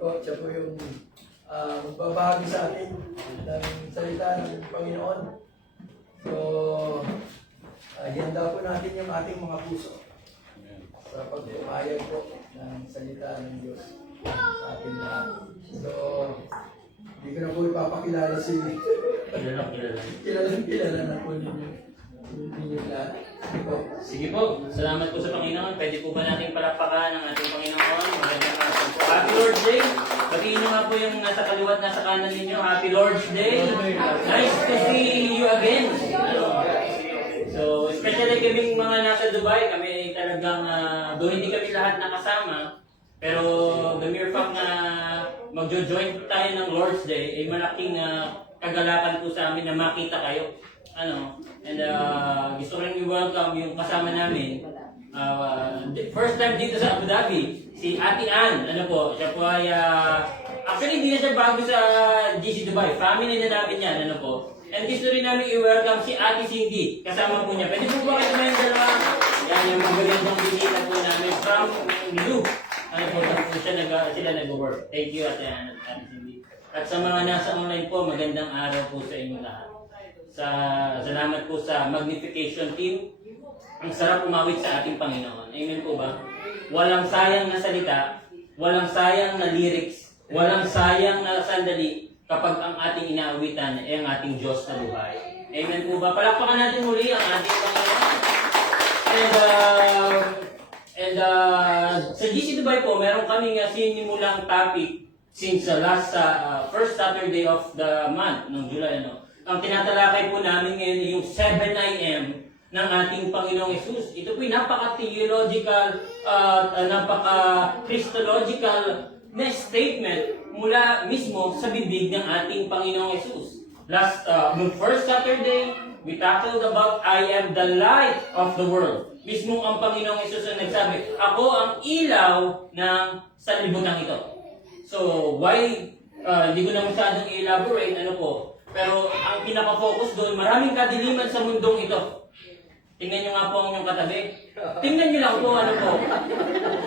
po, siya po yung magbabahagi sa atin ng salita ng Panginoon. So, ihanda po natin yung ating mga puso sa pagpumayag po ng salita ng Diyos sa atin lahat. So, hindi ko na po ipapakilala si kilala na po ninyo lahat. Sige po, salamat po sa Panginoon. Pwede po ba natin palakpakan ang ating Panginoon? Magandang araw po. Happy Lord's Day! Batiin nyo nga po yung nasa kaliwat, nasa kanan ninyo. Happy Lord's Day! Nice to see you again! So, especially kaming mga nasa Dubai, kami talagang, doon hindi kami lahat nakasama, pero the mere fact na magjo-join tayo ng Lord's Day, ay malaking kagalakan po sa amin na makita kayo. Gusto ko rin i-welcome yung kasama namin. First time dito sa Abu Dhabi, si Ate Ann. Siya po ay, actually hindi na siya bago sa GC Dubai. Family na namin yan, And gusto rin namin i-welcome si Ate Cindy. Kasama po niya. Pwede po ba kayo yung dalawa? Yan yung magagandang bisita po namin from Liu. Sila nag-work. Thank you, Ate Ann at Ate Cindy. At sa mga nasa online po, magandang araw po sa inyo lahat. Salamat po sa Magnification team. Ang sarap umawit sa ating Panginoon. Amen po ba? Walang sayang na salita, walang sayang na lyrics, walang sayang na sandali kapag ang ating inaawitan ay ang ating Diyos na buhay. Amen po ba? Palakpakan natin muli ang ating Panginoon. Sa GC Dubai po, meron kaming sinimulang topic since last first Saturday of the month ng July. Ang tinatalakay po namin ngayon yung 7 a.m. ng ating Panginoong Yesus. Ito po yung napaka-theological, napaka-Christological na statement mula mismo sa bibig ng ating Panginoong Yesus. Noong first Saturday, we tackled about I am the light of the world. Mismo ang Panginoong Yesus ang nagsabi, ako ang ilaw ng sanlibutan ito. So, why, hindi ko na masyadong i-elaborate, pero ang pinaka-focus doon, maraming kadiliman sa mundong ito. Tingnan nyo nga po ang inyong katabi. Tingnan nyo lang po,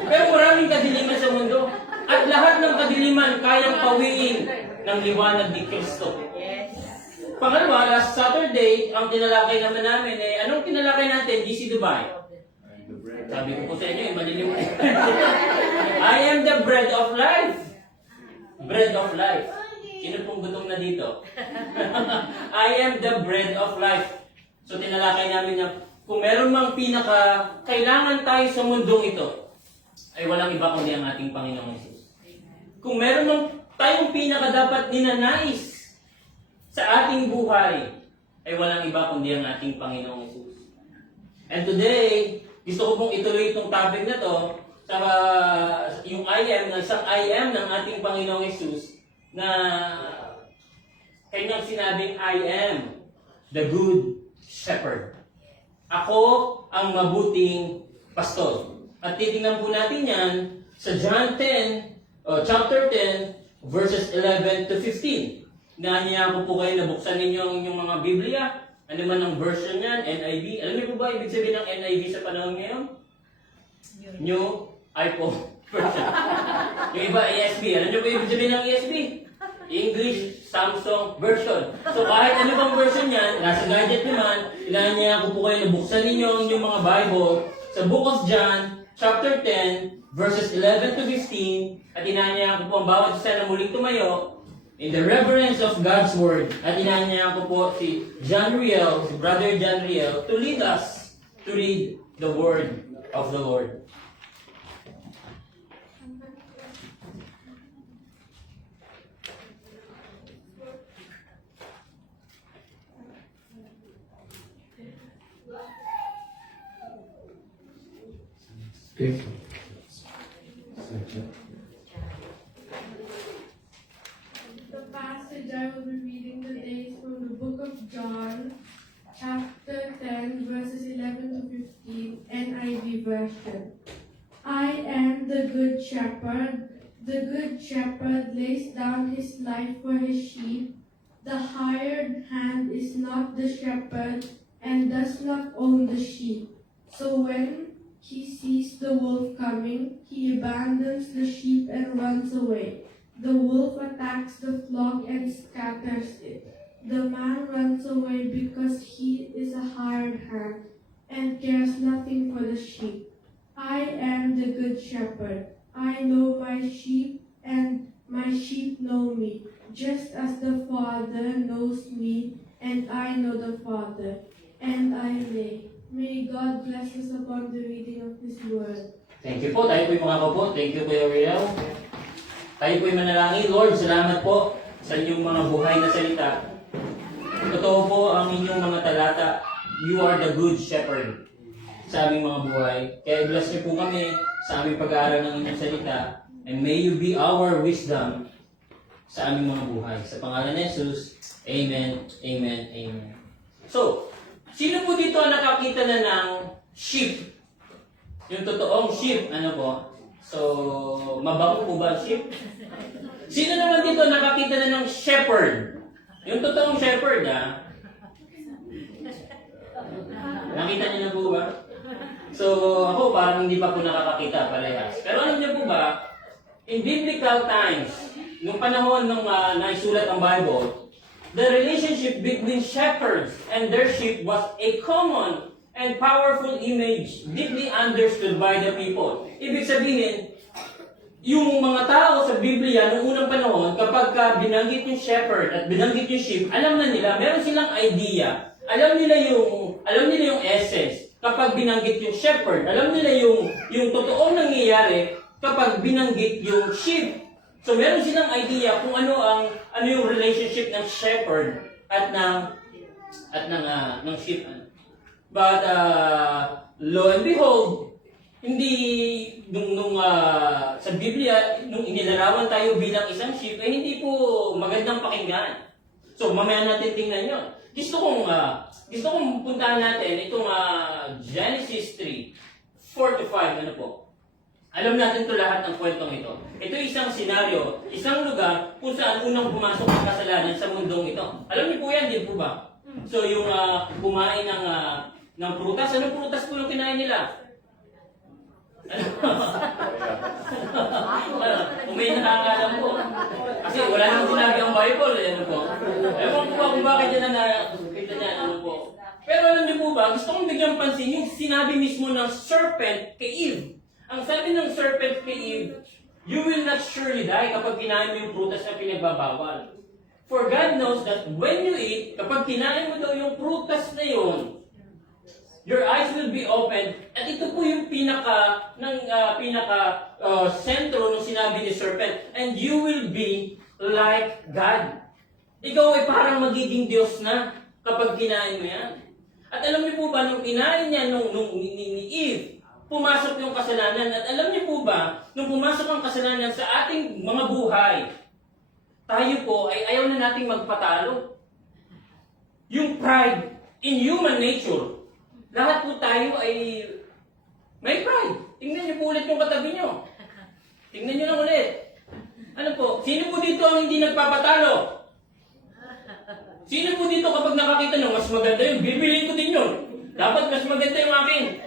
Pero maraming kadiliman sa mundo. At lahat ng kadiliman kayang pawiin ng liwanag ni Kristo. Pangalawa, last Saturday, ang tinalakay naman namin anong tinalakay natin? GC Dubai. Sabi ko po sa inyo, malilim. I am the bread of life. Bread of life. Sino pong gutom na dito? I am the bread of life. So tinalakay namin na kung meron mang kailangan tayo sa mundong ito, ay walang iba kundi ang ating Panginoong Yesus. Kung meron mang tayong dapat ninanais sa ating buhay, ay walang iba kundi ang ating Panginoong Yesus. And today, gusto ko pong ituloy itong topic na to sa yung isang I am ng ating Panginoong Yesus na kanyang sinabing, I am the good shepherd. Ako ang mabuting pastor. At titingnan po natin yan sa John 10, chapter 10, verses 11 to 15. Naanyaya ko po kayo na buksan ninyo ang inyong mga Biblia. Ano man ang version yan, NIV. Alam niyo po ba ibig sabihin ng NIV sa panahon ngayon? New iPhone version. Yung iba, ESV. Alam niyo po ibig sabihin ng ESV? English Samsung version. So kahit ano bang version yan, nasa gadget naman, inaanyaya ko po kayo na buksan ninyo ang inyong mga Bible sa Book of John, chapter 10, verses 11 to 15, at inaanyaya ko po ang bawat isa na muling tumayo in the reverence of God's Word. At inaanyaya ko po si Brother John Riel, to lead us to read the Word of the Lord. Okay. The passage I will be reading today is from the book of John, chapter 10, verses 11 to 15, NIV version. I am the good shepherd. The good shepherd lays down his life for his sheep. The hired hand is not the shepherd and does not own the sheep. So when he sees the wolf coming, he abandons the sheep and runs away. The wolf attacks the flock and scatters it. The man runs away because he is a hired hand and cares nothing for the sheep. I am the good shepherd. I know my sheep, and my sheep know me, just as the Father knows me, and I know the Father, and I lay. May God bless us upon the reading of His word. Thank you po. Tayo po'y makakaupo. Thank you, Kuya Riel. Tayo po'y manalangin. Lord, salamat po sa inyong mga buhay na salita. Totoo po ang inyong mga talata. You are the good shepherd sa aming mga buhay. Kaya bless niyo po kami sa aming pag-aaral ng inyong salita. And may you be our wisdom sa aming mga buhay. Sa pangalan ni Jesus, Amen, Amen, Amen. So, sino po dito ang nakakita na ng sheep? Yung totoong sheep, ano po? So, mabango po ba ang sheep? Sino naman dito nakakita na ng shepherd? Yung totoong shepherd, ha? Nakita niyo na po ba? So, ako parang hindi pa po nakakakita parehas. Pero alam niyo po ba, in biblical times, nung panahon nung naisulat ang Bible, the relationship between shepherds and their sheep was a common and powerful image deeply understood by the people. Ibig sabihin, yung mga tao sa Biblia noong unang panahon, kapag binanggit yung shepherd at binanggit yung sheep, alam na nila, meron silang idea. Alam nila yung essence kapag binanggit yung shepherd. Alam nila yung totoong nangyayari kapag binanggit yung sheep. So meron silang idea kung ano yung relationship ng shepherd at ng sheep. But lo and behold, hindi sa Biblia nung inilarawan tayo bilang isang sheep ay hindi po magandang pakinggan. So mamaya natin tingnan 'yon. Gusto kong puntahan natin itong Genesis 3:4-5 ano po. Alam natin to lahat ng kwentong ito. Ito isang senaryo, isang lugar kung saan unang pumasok ang kasalanan sa mundong ito. Alam niyo po yan, din po ba? So yung kumain ng prutas, anong prutas po yung kinain nila? Kung may nakakalam po. Kasi wala nang sinabi ang Bible, ano po. Ewan ko ba kung bakit yan nakikita niya, ano po. Pero alam niyo po ba, gusto kong bigyan pansin yung sinabi mismo ng serpent kay Eve. Ang sabi ng serpent kay Eve, you will not surely die kapag kinain mo yung prutas na pinagbabawal. For God knows that when you eat, kapag kinain mo daw yung prutas na yun, your eyes will be opened. At ito po yung sentro ng sinabi ni serpent. And you will be like God. Ikaw ay parang magiging Diyos na kapag kinain mo yan. At alam niyo po ba, nung kinain niya ni Eve, pumasok yung kasalanan. At alam niyo po ba, nung pumasok ang kasalanan sa ating mga buhay, tayo po ay ayaw na nating magpatalo. Yung pride in human nature, lahat po tayo ay may pride. Tingnan niyo po ulit yung katabi niyo. Tingnan niyo lang ulit. Ano po? Sino po dito ang hindi nagpapatalo? Sino po dito kapag nakakita nyo, mas maganda yun, bibili ko din yun. Dapat mas maganda yung akin.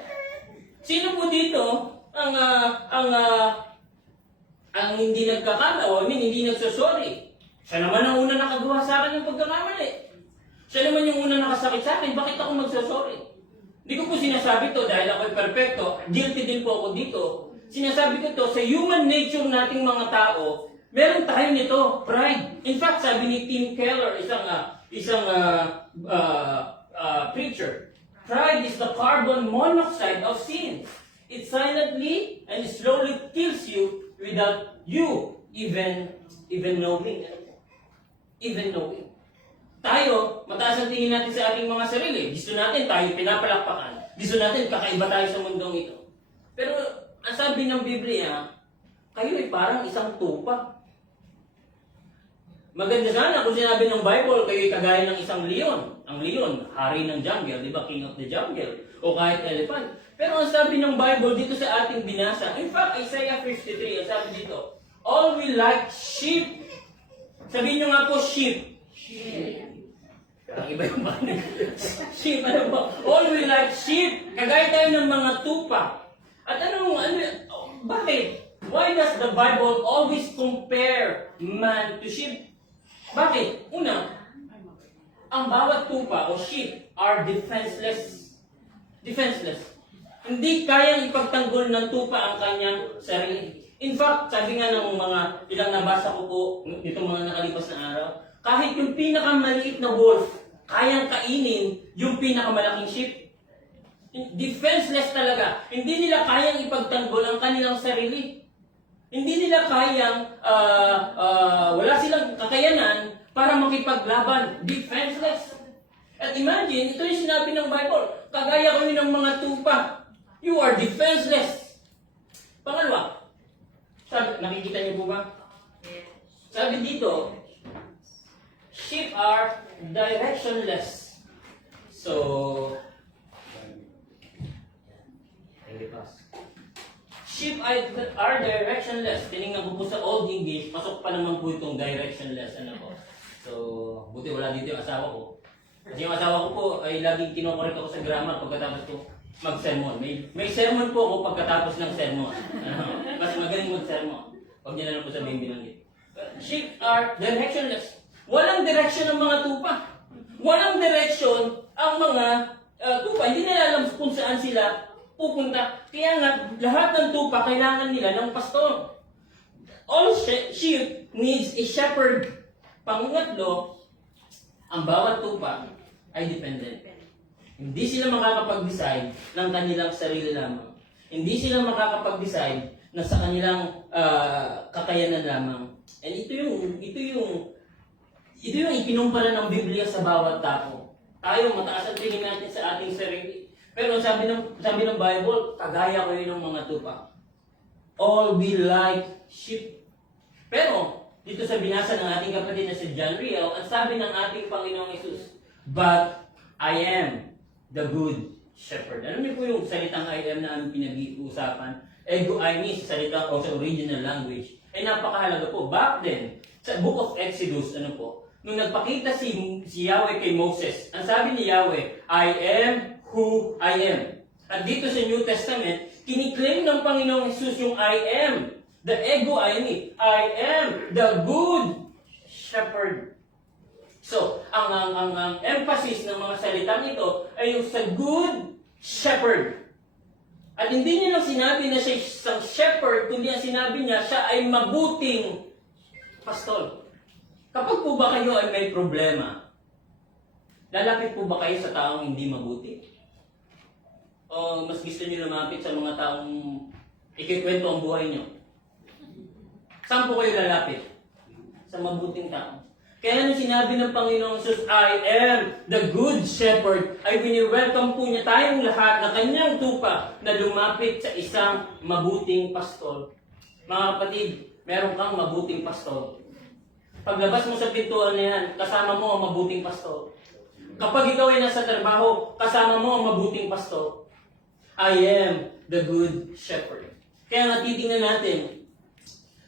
Sino po dito ang hindi nagkakala, hindi nagsasorry? Siya naman ang una nakagawa sa akin ng pagkakamali. Siya naman yung una nakasakit sa akin, bakit ako magsasorry? Hindi ko po sinasabi to dahil ako'y perfecto, guilty din po ako dito. Sinasabi ko to sa human nature nating mga tao, meron tayo nito, pride. In fact, sabi ni Tim Keller, isang preacher, pride is the carbon monoxide of sin. It silently and slowly kills you without you even knowing. Even knowing. Tayo, mataas ang tingin natin sa ating mga sarili. Gusto natin tayo pinapalakpakan. Gusto natin kakaiba tayo sa mundong ito. Pero ang sabi ng Biblia, kayo ay parang isang tupa. Maganda sana kung sinabi ng Bible, kayo ay kagaya ng isang leon. Ang leon, hari ng jungle, di ba? King of the jungle. O kahit elephant. Pero ang sabi ng Bible dito sa ating binasa, in fact, Isaiah 53, ang sabi dito, all we like sheep. Sabihin nyo nga po, sheep. Sheep. Ang iba yung banig. Sheep, ano ba? All we like sheep. Kagaya tayo ng mga tupa. At bakit? Why does the Bible always compare compare man to sheep. Bakit? Una, ang bawat tupa o sheep are defenseless. Defenseless. Hindi kayang ipagtanggol ng tupa ang kanyang sarili. In fact, sabi nga ng mga ilang nabasa ko po nitong mga nakalipas na araw, kahit yung pinakamaliit na wolf, kayang kainin yung pinakamalaking sheep. Defenseless talaga. Hindi nila kayang ipagtanggol ang kanilang sarili. Hindi nila kayang, wala silang kakayanan para makipaglaban. Defenseless. At imagine, ito yung sinabi ng Bible, kagaya kami ng mga tupa. You are defenseless. Pangalawa, sabi, nakikita niyo po ba? Sabi dito, sheep are directionless. So, sheep are directionless. Tinignan ko po sa Old English, pasok pa naman po itong directionless. Ano po? So, buti wala dito yung asawa ko. Kasi yung asawa ko po ay laging kinokorek ako sa grammar pagkatapos ko mag-sermon. May sermon po ako pagkatapos ng sermon. Mas magaling mag-sermon. Huwag niya na lang po sabihin binanggit. Sheep are directionless. Walang direction ang mga tupa. Walang direction ang mga tupa. Hindi nila alam kung saan sila pupunta. Kaya nga, lahat ng tupa kailangan nila ng pastor. All sheep needs a shepherd. Pangatlo, ang bawat tupa ay dependent. Hindi sila makakapag-decide ng kanilang sarili lamang. Hindi sila makakapag-decide na sa kanilang kakayanan lamang. And ito yung ikinumpara ng Biblia sa bawat tao. Tayo, mataas ang tingin natin sa ating sarili. Pero sabi ng Bible, kagaya kayo ng mga tupa. All be like sheep. Pero, dito sa binasa ng ating kapatid na si John Riel, ang sabi ng ating Panginoong Hesus, but I am the good shepherd. Alam niyo po yung salitang I am na aming pinag-iusapan? Ego eimi sa salitang o sa original language. Ay napakahalaga po. Back then, sa Book of Exodus, nung nagpakita si Yahweh kay Moses, ang sabi ni Yahweh, I am who I am. At dito sa New Testament, kiniklaim ng Panginoong Hesus yung I am. The ego eimi. I am the good shepherd. So, ang emphasis ng mga salitang ito ay yung sa good shepherd. At hindi niya lang sinabi na siya isang shepherd, kundi ang sinabi niya, siya ay mabuting pastol. Kapag po ba kayo ay may problema, lalapit po ba kayo sa taong hindi mabuti? O mas gusto niyo lumapit sa mga taong ikikwento ang buhay niyo? Saan po kayo lalapit? Sa mabuting tao. Kaya nung sinabi ng Panginoong Jesus, I am the good shepherd, ay wini-welcome po niya tayong lahat na kanyang tupa na lumapit sa isang mabuting pastol. Mga kapatid, meron kang mabuting pastol. Paglabas mo sa pintuan na yan, kasama mo ang mabuting pastol. Kapag ikaw ay nasa trabaho, kasama mo ang mabuting pastol. I am the good shepherd. Kaya nga titingnan natin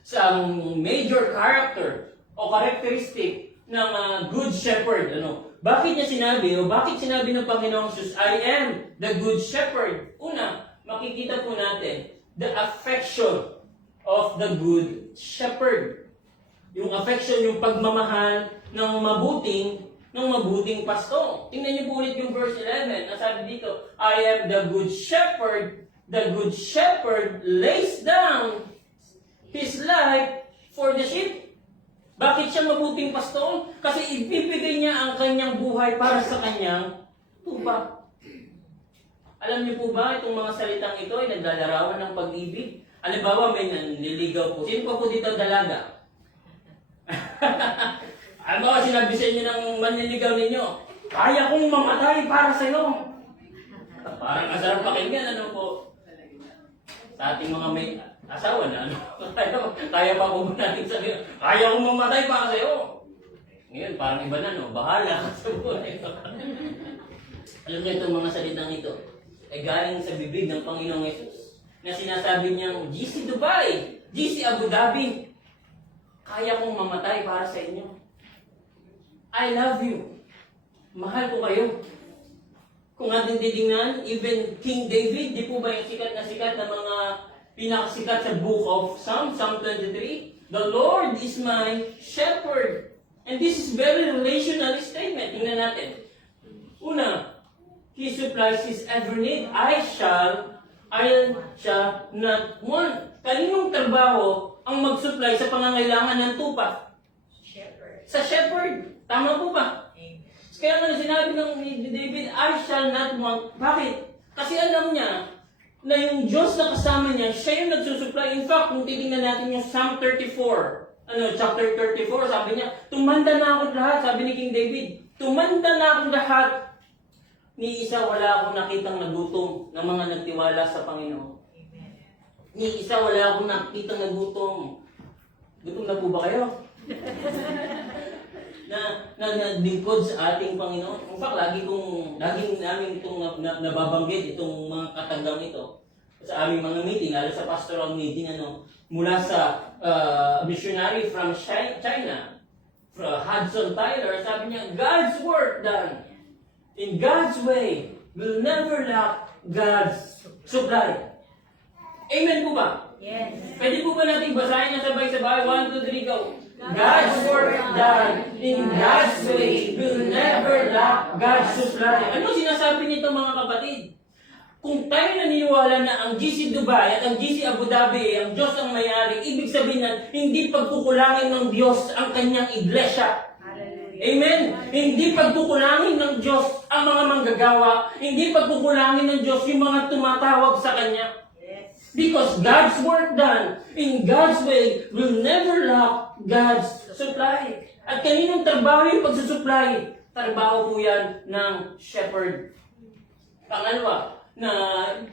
sa major character o characteristic ng good shepherd. Bakit niya sinabi o bakit sinabi ng Panginoong Jesus, I am the good shepherd? Una, makikita po natin the affection of the good shepherd. Yung affection, yung pagmamahal ng mabuting pasto. Tingnan niyo po ulit yung verse 11. Nasabi dito, I am the good shepherd. The good shepherd lays down his life for the sheep. Bakit siya mabuting pastol? Kasi ibibigay niya ang kanyang buhay para sa kanyang tupa. Alam niyo po ba, itong mga salitang ito ay naglalarawan ng pag-ibig? Halimbawa, may nanliligaw po. Sino pa po dito dalaga? Alam mo, sinabi sa inyo ng manliligaw ninyo, kaya kong mamatay para sa iyo. Parang masarap pakinggan, ano po? Sa ating mga may asawa na, kaya pa po natin sabihin, kaya kong mamatay para sa iyo. Ngayon, parang iba na, bahala sa buhay. Alam niyo itong mga salitang ito, ay galing sa bibig ng Panginoong Hesus, na sinasabi niyang, GC Dubai, GC Abu Dhabi, kaya kong mamatay para sa inyo. I love you. Mahal ko kayo. Kung ating titingnan, even King David, di po ba yung sikat na mga pinakasikat sa Book of Psalm 23? The Lord is my shepherd. And this is very relational statement. Tingnan natin. Una, He supplies His every need. I shall not want. Kaninong trabaho ang mag-supply sa pangangailangan ng tupa? Shepherd. Sa shepherd. Tama po ba? Amen. Kaya nga sinabi ni David, I shall not want. Bakit? Kasi alam niya na yung Diyos na kasama niya, siya yung nagsusupply. In fact, kung titingnan natin yung Psalm 34, chapter 34, sabi niya, tumanda na ako lahat, sabi ni King David, tumanda na ako lahat. Ni isa wala akong nakitang nagutom ng mga nagtiwala sa Panginoon. Amen. Ni isa wala akong nakitang nagutom. Gutom na po ba kayo? na lingkod sa ating Panginoon. In fact, laging namin itong nababanggit itong mga katagang ito sa aming mga meeting, lalo sa pastoral meeting, mula sa missionary from China, Hudson Taylor, sabi niya, God's work done in God's way will never lack God's supply. Amen po ba? Yes. Pwede po ba natin basahin na sabay-sabay? 1, 2, 3, go! God's work done in God's way will never lack God's supply. Ano sinasabi nito mga kapatid? Kung tayo naniniwala na ang GC Dubai at ang GC Abu Dhabi, ang Diyos ang may-ari, ibig sabihin na hindi pagkukulangin ng Diyos ang kanyang iglesia. Hallelujah. Amen? Hindi pagkukulangin ng Diyos ang mga manggagawa, hindi pagkukulangin ng Diyos yung mga tumatawag sa Kanya. Yes. Because God's work done in God's way will never lack God's supply. At kaninong trabaho yung pagsusupply? Trabaho po yan ng shepherd. Pangalawa, na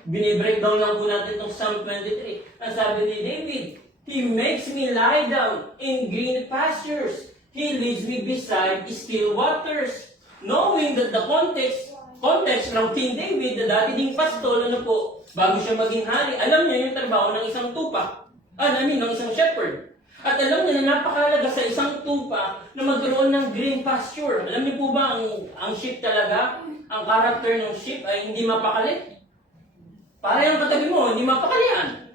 binibreakdown lang po natin itong Psalm 23. Ang sabi ni David, He makes me lie down in green pastures. He leads me beside still waters. Knowing that the context ng King David, na dati ding pastol, bago siya maging hari, alam niya yung trabaho ng isang tupa. Ng isang shepherd. At alam niya na napakalaga sa isang tupa na magkaroon ng green pasture. Alam niyo po ba, ang sheep talaga, ang character ng sheep ay hindi mapakali. Para yung katabi mo, hindi mapakalian.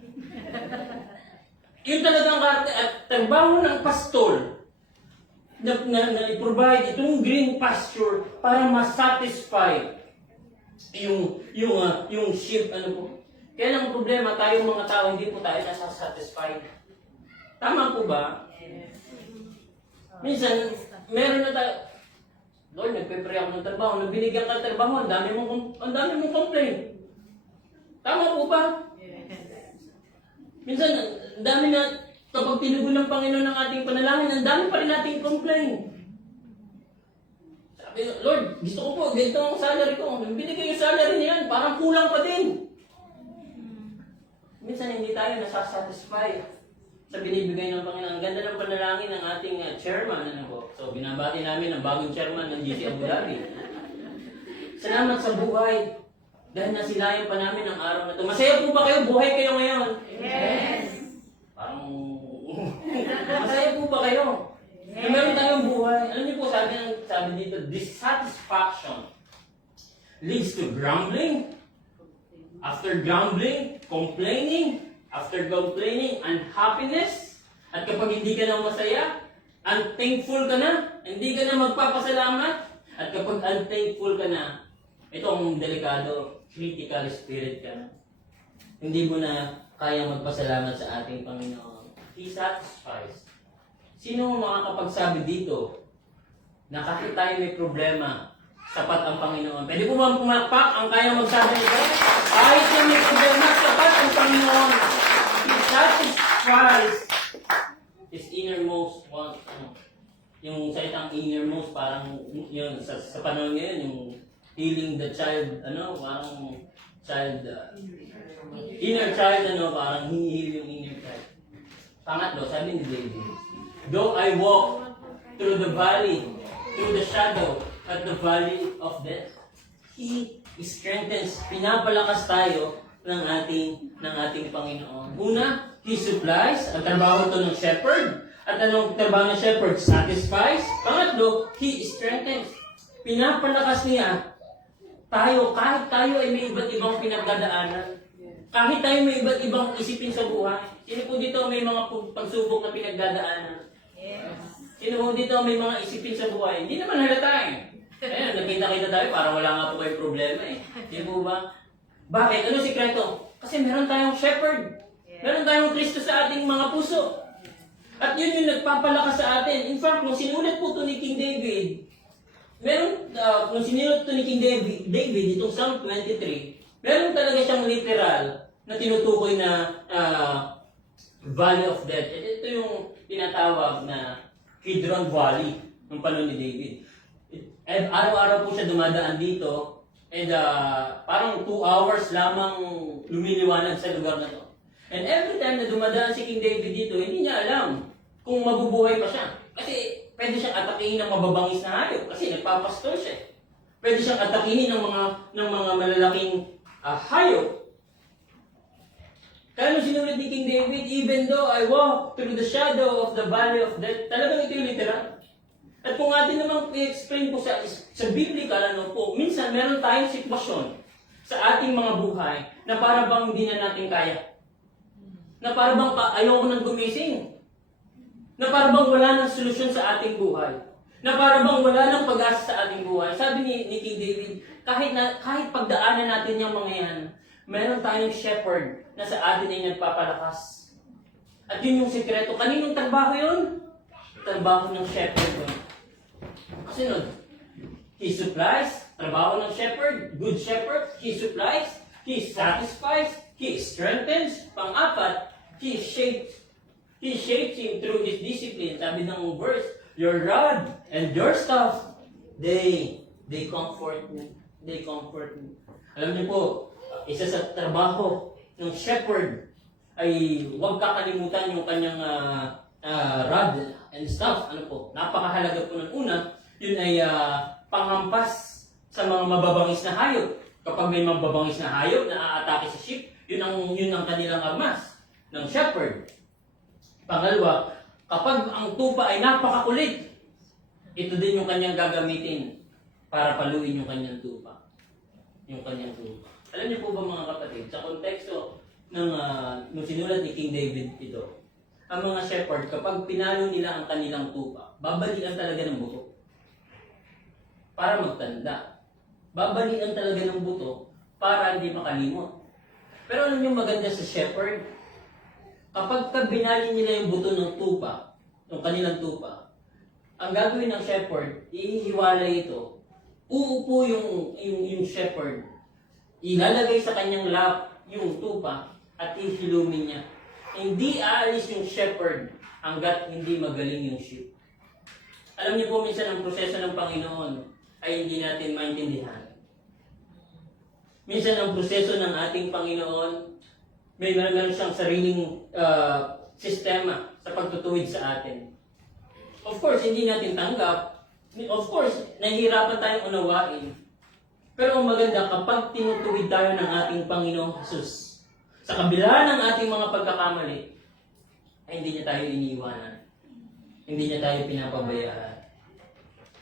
Yun talagang character at trabaho ng pastol na i-provide itong green pasture para ma-satisfy yung sheep, Kaya lang problema, tayo mga tao, hindi po tayo nasa-satisfy. Tama po ba? Yes. Minsan, meron na tayo, Lord, nagpe-pray ako ng trabaho, nung binigyan ka ng trabaho, ang dami mong complain. Tama po ba? Yes. Minsan, ang dami na, kapag tinugon ng Panginoon ng ating panalangin, ang dami pa rin nating complain. Sabi, Lord, gusto ko po, ganito ang salary ko. Nung binigay yung salary niyan, parang kulang pa din. Minsan, hindi tayo nasasatisfy sa binibigay ng Panginoon. Ang ganda ng panalangin ng ating chairman. So, binabati namin ang bagong chairman ng GC Abu Dhabi. Salamat sa buhay. Dahil nasilayan pa namin ang araw na ito. Masaya po ba kayo? Buhay kayo ngayon? Yes. Parang... Masaya po ba kayo? Yes. Meron tayong buhay. Alam niyo po, sabi dito, dissatisfaction leads to grumbling. After grumbling, complaining. After complaining, unhappiness. At kapag hindi ka na masaya, unthankful ka na. Hindi ka na magpapasalamat. At kapag unthankful ka na, ito ang delikado, critical spirit ka na. Hindi mo na kaya magpasalamat sa ating Panginoon. He satisfies. Sino ang makakapagsabi dito na kahit tayo may problema, sapat ang Panginoon? Pwede po bang pumalakpak ang kaya magsabi nito? Kahit na may problema, sapat ang Panginoon. He satisfies his innermost want. Yung salitang innermost, parang yun, sa panahon ngayon, yung healing the child, parang child, inner child, parang hinihil yung inner child. Pangatlo, sabi ni David, though I walk through the valley, through the shadow, at the valley of death, He strengthens, pinapalakas tayo ng ating Panginoon. Una, He supplies, ang trabaho ito ng shepherd. At anong trabaho ng shepherd? Satisfies. Pangatlo, He strengthens. Pinapalakas niya tayo, kahit tayo ay may iba't ibang pinagdadaanan. Kahit tayo may iba't ibang isipin sa buhay. Sino po dito may mga pagsubok na pinagdadaanan? Yes. Sino po dito may mga isipin sa buhay? Hindi naman halata eh. Ayan, nakita-kita tayo, parang wala nga po kayong problema eh. Di po ba? Bakit? Ano sikreto? Kasi meron tayong shepherd. Meron tayong Kristo sa ating mga puso. At yun yung nagpapalakas sa atin. In fact, nung sinulat po ito ni King David, nung sinulat ito ni King David, itong Psalm 23, meron talaga siyang literal na tinutukoy na Valley of Death. Ito yung tinatawag na Kidron Valley ng panahon ni David. Araw-araw po siya dumadaan dito and parang 2 hours lamang lumiliwanag sa lugar na to. And every time na dumadaan si King David dito, hindi niya alam kung mabubuhay pa siya. Kasi pwede siyang atakihin ng mababangis na hayop kasi nagpapastol siya. Pwede siyang atakihin ng mga malalaking hayop. Kaya nung sinulat ni King David, even though I walk through the shadow of the valley of death, talagang ito yung literal. At kung atin namang i-explain po sa biblical, minsan meron tayong sitwasyon sa ating mga buhay na para bang hindi na natin kaya. Na para bang ayoko nang gumising. Na para bang wala nang solusyon sa ating buhay. Na para bang wala nang pag-asa sa ating buhay. Sabi ni King David, kahit pagdaanan natin yung mga yan, meron tayong shepherd na sa atin ay nagpapalakas. At yun yung sikreto. Kaninong trabaho yun? Trabaho ng shepherd yun. Kasi nun, he supplies, trabaho ng shepherd, good shepherd, he supplies, he satisfies, he strengthens. Pang-apat, he shapes him through his discipline. Sabi ng verse, your rod and your staff, they comfort me. They comfort me. Alam niyo po, isa sa trabaho ng shepherd ay huwag kakalimutan yung kanyang rod and staff. Ano po, napakahalaga po ng una, yun ay panghampas sa mga mababangis na hayop. Kapag may mababangis na hayop na aatake sa sheep, yun ang kanilang armas ng shepherd. Pangalawa, kapag ang tupa ay napakakulit, ito din yung kanyang gagamitin para paluin yung kanyang tupa. Yung kanyang tupa. Alam niyo po ba mga kapatid, sa konteksto nung sinulat ni King David ito, ang mga shepherd, kapag pinalo nila ang kanilang tupa, babalian talaga ng buto. Para magtanda. Babalian talaga ng buto para hindi makalimot. Pero alam niyo maganda sa shepherd? Kapag binali nila yung buto ng tupa, yung kanilang tupa, ang gagawin ng shepherd, ihihiwalay ito. Uupo yung shepherd. Ilalagay sa kanyang lap yung tupa at ihilumin niya. Hindi aalis yung shepherd hanggat hindi magaling yung sheep. Alam niyo po minsan ang proseso ng Panginoon ay hindi natin maintindihan. Minsan ang proseso ng ating Panginoon, meron siyang sariling sistema sa pagtutuwid sa atin. Of course, hindi natin tanggap. Of course, nahihirapan tayong unawain. Pero ang maganda, kapag tinutuwid tayo ng ating Panginoong Jesus, sa kabila ng ating mga pagkakamali, ay hindi niya tayo iniiwanan. Hindi niya tayo pinapabayaan.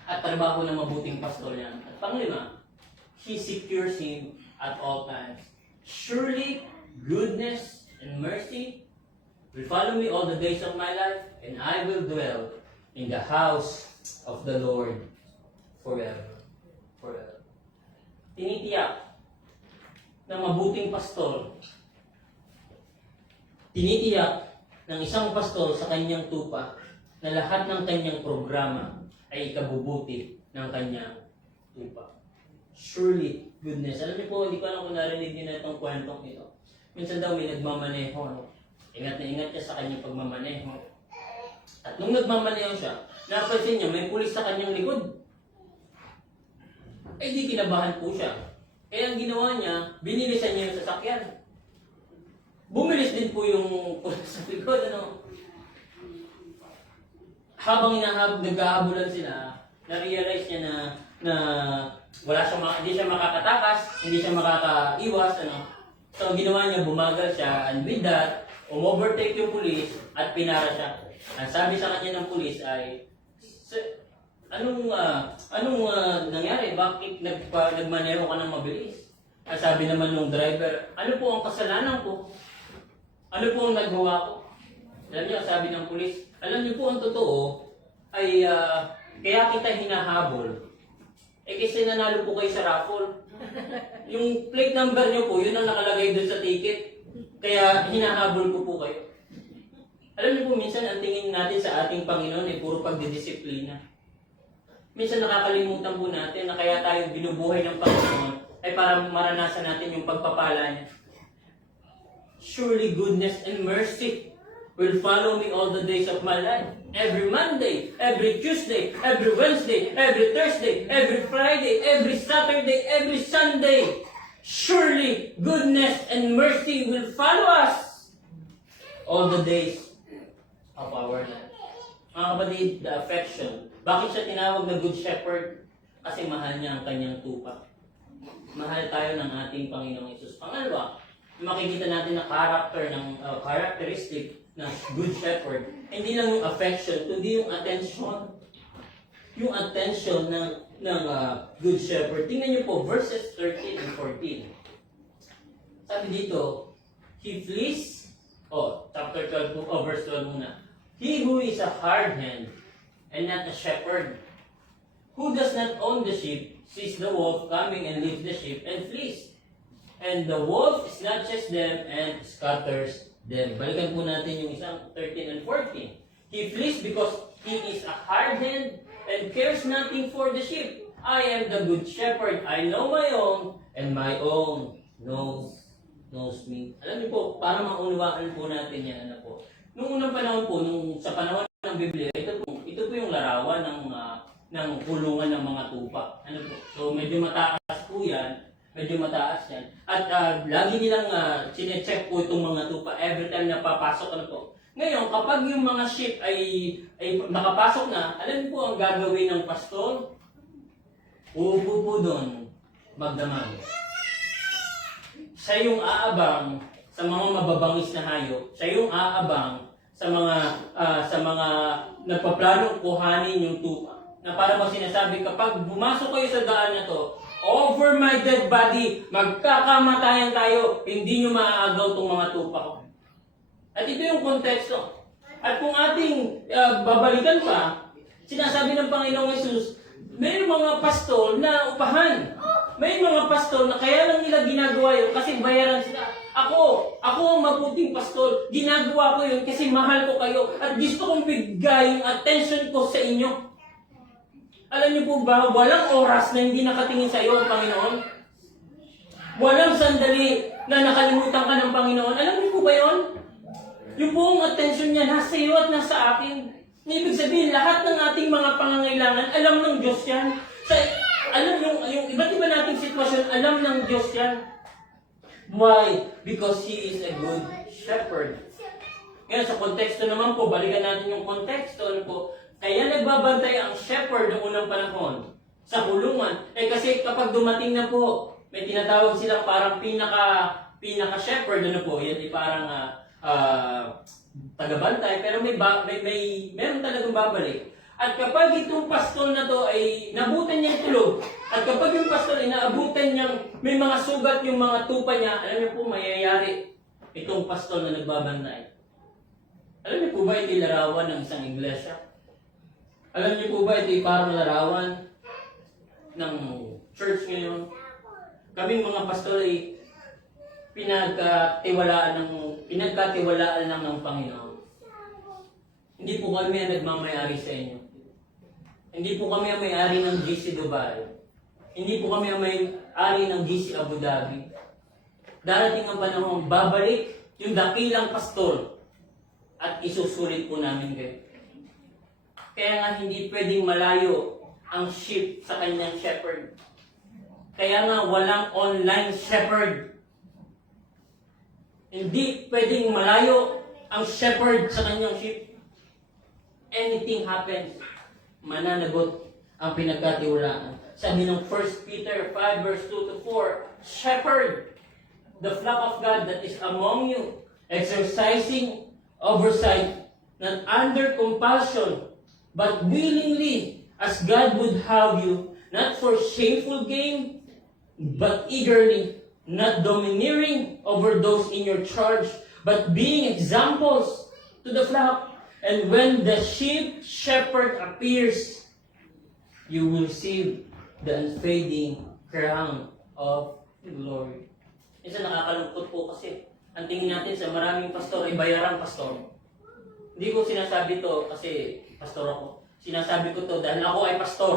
At trabaho ng mabuting pastor yan. At panglima, he secures him at all times. Surely, goodness and mercy will follow me all the days of my life, and I will dwell in the house of the Lord forever. Forever. Tinitiyak ng mabuting pastor, tinitiyak ng isang pastor sa kanyang tupa na lahat ng kanyang programa ay ikabubuti ng kanyang tupa. Surely, goodness. Alam niyo po, hindi ko alam kung narinig niyo na itong kwentong ito. Minsan daw may nagmamaneho. No? Ingat na ingat siya sa kanyang pagmamaneho. At nung nagmamaneho siya, napansin niya may pulis sa kanyang likod. Ay di kinabahan po siya. Kaya ang ginawa niya, binilisan niya yung sasakyan. Bumilis din po yung pulis sa likod. Ano? Habang nag-aabulan sila, na-realize niya na hindi siya makakatakas, hindi siya makakaiwas. Ano? So, ang ginawa niya, bumagal siya, and with that, umovertake yung pulis at pinara siya. Ang sabi sa kanya ng pulis ay, anong nangyari? Bakit nagmaneho ka ng mabilis? Ang sabi naman ng driver, ano po ang kasalanan ko? Ano po ang nagawa ko? Alam niyo, sabi ng pulis, alam niyo po ang totoo ay kaya kita hinahabol. Kasi nanalo po kayo sa raffle. Yung plate number niyo po, yun ang nakalagay doon sa ticket. Kaya hinahabol ko po kayo. Alam niyo po, minsan ang tingin natin sa ating Panginoon ay puro pagdidisiplina. Minsan nakakalimutan po natin na kaya tayo binubuhay ng Panginoon ay para maranasan natin yung pagpapala niya. Surely goodness and mercy will follow me all the days of my life. Every Monday, every Tuesday, every Wednesday, every Thursday, every Friday, every Saturday, every Sunday. Surely goodness and mercy will follow us all the days of our life. Mga kapatid, the affection. Bakit siya tinawag na Good Shepherd? Kasi mahal niya ang kanyang tupa. Mahal tayo ng ating Panginoong Hesus. Pangalawa, makikita natin na characteristic ng Good Shepherd. Hindi lang yung affection, kundi yung attention. Yung attention ng Good Shepherd. Tingnan niyo po, verses 13 and 14. Sabi dito, He flees, chapter 12 po, verse 12 muna. He who is a hard hand and not a shepherd, who does not own the sheep, sees the wolf coming and leaves the sheep and flees. And the wolf snatches them and scatters them. Balikan po natin yung isang 13 and 14. He flees because he is a hard hand and cares nothing for the sheep. I am the good shepherd. I know my own, and my own knows me. Alam niyo po, para maunawaan po natin yan, ano po. Noong unang panahon po, sa panahon ng Biblia, ito po yung larawan ng kulungan ng mga tupa. Ano po? So medyo mataas po yan. Medyo mataas yan. At lagi nilang sinecheck po itong mga tupa every time na papasok. Ano po? Ngayon, kapag yung mga sheep ay nakapasok na, alam niyo po ang gagawin ng pastor? Uupo po doon, magdamag. Siya yung aabang sa mga mababangis na hayop. Siya yung aabang sa mga nagpaplanong kuhanin yung tupa. Na para mo sinasabi, kapag bumasok kayo sa daan na to, over my dead body, magkakamatayan tayo, hindi nyo maaagaw itong mga tupa ko. At ito yung konteksto. At kung ating babalikan pa, sinasabi ng Panginoong Hesus, may mga pastol na upahan. May mga pastol na kaya lang nila ginagawa yun kasi bayaran sila. Ako ang mabuting pastol. Ginagawa ko yun kasi mahal ko kayo at gusto kong bigay yung attention ko sa inyo. Alam niyo po ba, walang oras na hindi nakatingin sa iyo ang Panginoon? Walang sandali na nakalimutan ka ng Panginoon. Alam niyo po ba yun? Yung buong attention niya nasa iyo at nasa akin. Ibig sabihin, lahat ng ating mga pangangailangan, alam ng Diyos yan. Alam yung iba't iba nating sitwasyon, alam ng Diyos yan. Why? Because He is a good shepherd. Ngayon, sa konteksto naman po, balikan natin yung konteksto. Ano po? Kaya nagbabantay ang shepherd noong unang panahon sa kulungan. Kasi kapag dumating na po, may tinatawag silang parang pinaka-shepherd. Ano po? Yan ay parang tagabantay. Pero meron talagang babalik. At kapag itong pastol na to ay nabutan niya tulog, at kapag yung pastol ay naabutan niyang may mga sugat yung mga tupa niya, alam niyo po mayayari itong pastol na nagbabantay. Alam niyo po ba ito'y larawan ng isang iglesia? Alam niyo po ba ito'y parang larawan ng church ngayon? Kaming mga pastol ay pinagkatiwalaan lang ng Panginoon. Hindi po kami ang nagmamayari sa inyo. Hindi po kami ang may-ari ng GC Dubai. Hindi po kami ang may-ari ng GC Abu Dhabi. Darating ang panahon, babalik yung dakilang pastol at isusulit po namin kayo. Kaya nga hindi pwedeng malayo ang sheep sa kanyang shepherd. Kaya nga walang online shepherd. Hindi pwedeng malayo ang shepherd sa kanyang sheep. Anything happens, mananagot ang pinagkatiwalaan. Sabi ng 1 Peter 5 verse 2 to 4, shepherd the flock of God that is among you, exercising oversight, not under compulsion, but willingly, as God would have you, not for shameful gain, but eagerly, not domineering over those in your charge, but being examples to the flock. And when the sheep shepherd appears, you will receive the unfading crown of glory. Isa nakakalungkot po kasi ang tingin natin sa maraming pastor ay bayarang pastor. Hindi ko sinasabi to kasi pastor ako. Sinasabi ko to dahil ako ay pastor.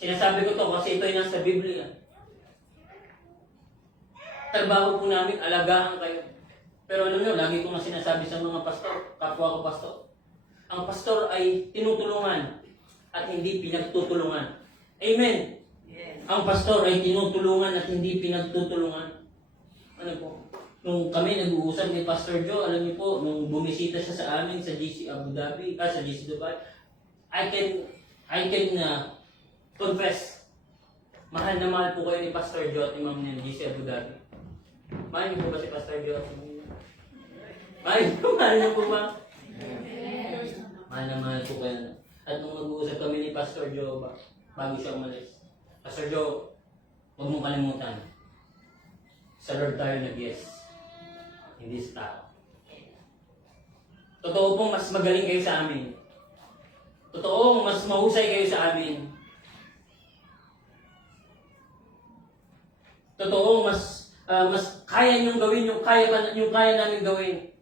Sinasabi ko to kasi ito ay nasa Biblia. Trabaho po namin, alagaan kayo. Pero alam nyo, lagi ko nga sinasabi sa mga pastor, kapwa ko pastor. Ang pastor ay tinutulungan at hindi pinagtutulungan. Amen. Yes. Ang pastor ay tinutulungan at hindi pinagtutulungan. Ano po? Nung kami nag-uusap ni Pastor Joe, alam niyo po, nung bumisita siya sa amin sa GC Abu Dhabi, sa GC Dubai, I can confess, mahal na mahal po kayo ni Pastor Joe at ni Ma'am ng GC Abu Dhabi. Mahal niyo po ba si Pastor Joe at si Ma'am? Mahal niyo po ba? Mahal na mahal po kayo. At nung nag-uusap kami ni Pastor Joe, bago siya umalis, Pastor Joe, huwag mong kalimutan, sa Lord tayo nag-yes. Hindi sa tao. Totoo pong mas magaling kayo sa amin. Totoo mas mahusay kayo sa amin. Totoo mas kaya niyong gawin yung kaya namin gawin.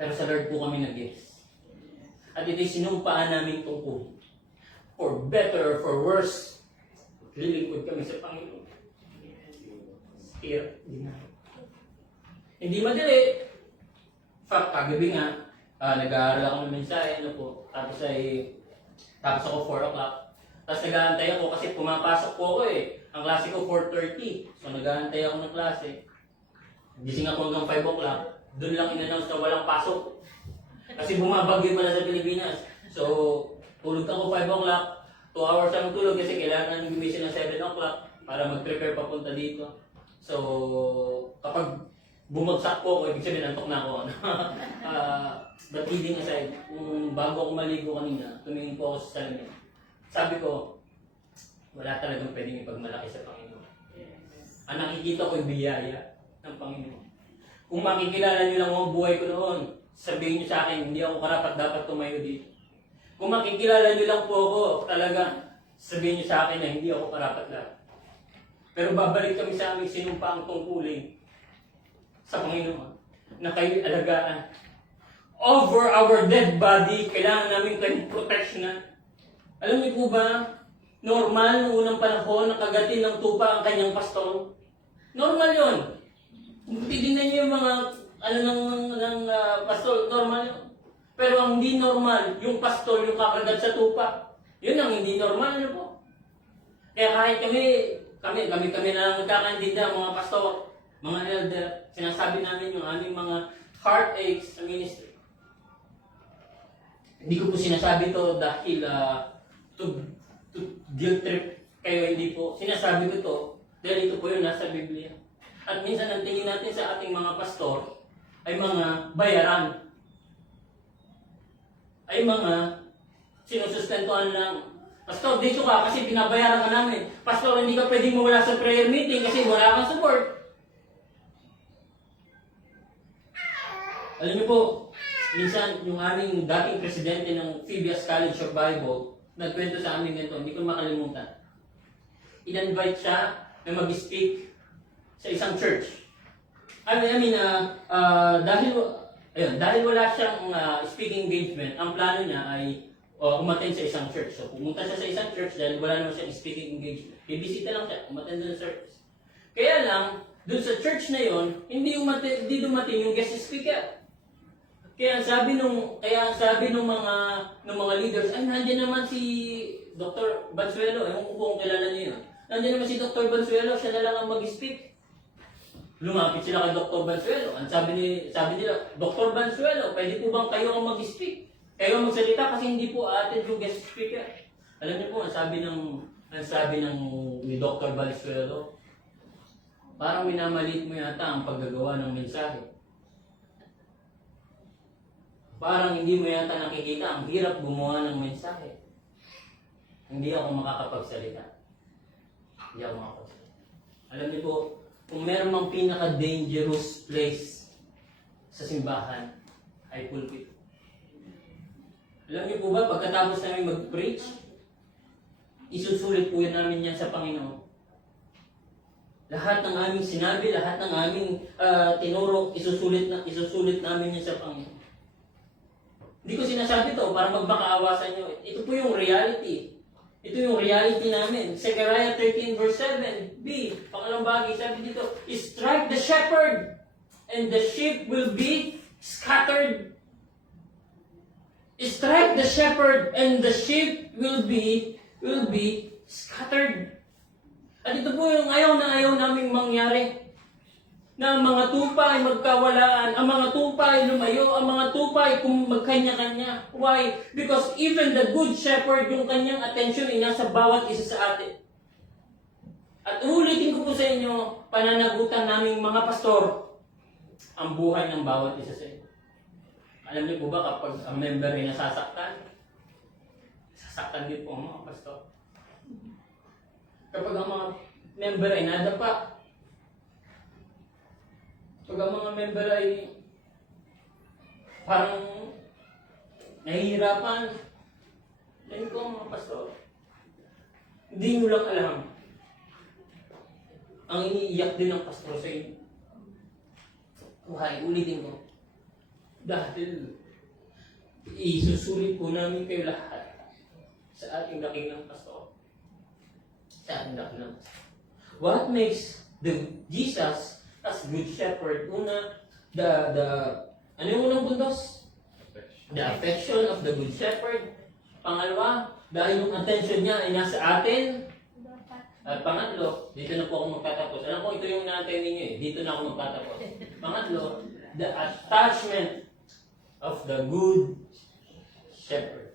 Pero sa Lord po kami nag-yes. At ito'y sinumpaan namin tungkol. For better or for worse, lilingkod kami sa Panginoon. Hirap. Hindi madali. Fact, kagabi nga, nag-aaral ako ng mensahe, tapos ako 4 o'clock. Tapos nag-aantay ako kasi pumapasok po ako eh. Ang klase ko 4:30. So nag-aantay ako ng klase. Gising ako hanggang 5 o'clock. Doon lang in-announce na walang pasok. Kasi bumabagyo pala sa Pilipinas. So, tulog ako 5 o'clock. 2 hours ang tulog kasi kailangan gumising ng 7 o'clock para mag-prepare papunta dito. So, kapag bumagsak po ako, ibig sabihin antok na ako. But kidding aside, bago ako maligo kanina, tumingin po ako sa salamin. Sabi ko, wala talagang pwedeng ipagmalaki sa Panginoon. Ang nakikita ko yung biyaya ng Panginoon. Kung makikilala niyo lang ang buhay ko noon, sabihin niyo sa akin, hindi ako karapat dapat tumayo dito. Kung makikilala niyo lang po ako, talaga, sabihin niyo sa akin na hindi ako karapat dapat. Pero babalik kami sa aming sinumpaang tungkulin sa Panginoon na kayo alagaan. Over our dead body, kailangan namin kayong proteksyonan. Alam niyo po ba, normal noong unang panahon na kagatin ng tupa ang kanyang pastor? Normal yon. Titignan niyo yung mga pastor, normal yun. Pero ang hindi normal, yung pastor yung kakagat sa tupa. Yun ang hindi normal niyo po. Kaya kahit kami na lang magkakaintindihan, mga pastor, mga elder, sinasabi namin yung aming mga heartaches sa ministry. Hindi ko po sinasabi to dahil to guilt trip kayo, hindi po. Sinasabi ko to dahil ito po yung nasa Biblia. At minsan ang tingin natin sa ating mga pastor ay mga bayaran. Ay mga sinusustentuhan lang. Pastor, dito ka kasi binabayaran ka namin. Pastor, hindi ka pwedeng mawala sa prayer meeting kasi wala kang support. Alam niyo po, minsan yung aming dating presidente ng Phoebe's College of Bible, nagkwento sa amin ganito, hindi ko makalimutan. In-invite siya na mag-speak sa isang church. Dahil wala siyang speaking engagement, ang plano niya ay umattend sa isang church. So pumunta siya sa isang church dahil wala naman siyang speaking engagement. Bibisita lang siya, umattend sa service. Kaya lang, dun sa church na yon, hindi dumating yung guest speaker. Kaya sabi nung mga leaders, ay nandiyan naman si Dr. Bansuelo, ewan ko kung kilala niyo yun. Nandiyan naman si Dr. Bansuelo, siya na lang ang mag-speak. Lumapit sila kay Dr. Bansuelo. Ang sabi nila, Dr. Bansuelo, pwede po bang kayo ang mag-speak? Kayo magsalita kasi hindi po atin yung guest speaker. Alam niyo po, ang sabi ni Dr. Bansuelo, parang minamalit mo yata ang paggagawa ng mensahe. Parang hindi mo yata nakikita, ang hirap gumawa ng mensahe. Hindi ako makakapagsalita. Alam niyo po, kung meron mang pinaka-dangerous place sa simbahan, ay pulpit. Alam niyo po ba, pagkatapos namin mag-preach, isusulit po namin yan sa Panginoon. Lahat ng aming sinabi, lahat ng aming tinuro, isusulit namin yan sa Panginoon. Hindi ko sinasabi to para magbakaawa sa inyo. Ito po yung reality. Ito yung reality namin. Zechariah 13 verse 7b, pangalang bagay, sabi dito, strike the shepherd, and the sheep will be scattered. Strike the shepherd, and the sheep will be scattered. At ito po yung ayaw na ayaw naming mangyari. Na ang mga tupa ay magkawalaan, ang mga tupa ay lumayo, ang mga tupa ay magkanya-kanya. Why? Because even the good shepherd, yung kanyang attention ay nasa bawat isa sa atin. At ulitin ko po sa inyo, pananagutan naming mga pastor, ang buhay ng bawat isa sa inyo. Alam niyo po ba kapag ang member ay nasasaktan din po ang mga pastor. Kapag ang mga member ay nadapa, pag ang mga member ay parang nahihirapan, yan po mga pastor. Hindi nyo lang alam. Ang iniiyak din ng pastor sa inyo. Buhay, ulitin ko. Dahil isusulit po namin kayo lahat sa ating dakilang pastor. Sa ating dakilang pastor. What makes the Jesus as good shepherd? Una, ano yung unang buntos? The affection of the good shepherd. Pangalawa, dahil yung attention niya ay nasa atin. At pangatlo, dito na po ako magtatapos. Alam ko, ito yung natin ninyo eh. Dito na ako magtatapos. Pangatlo, the attachment of the good shepherd.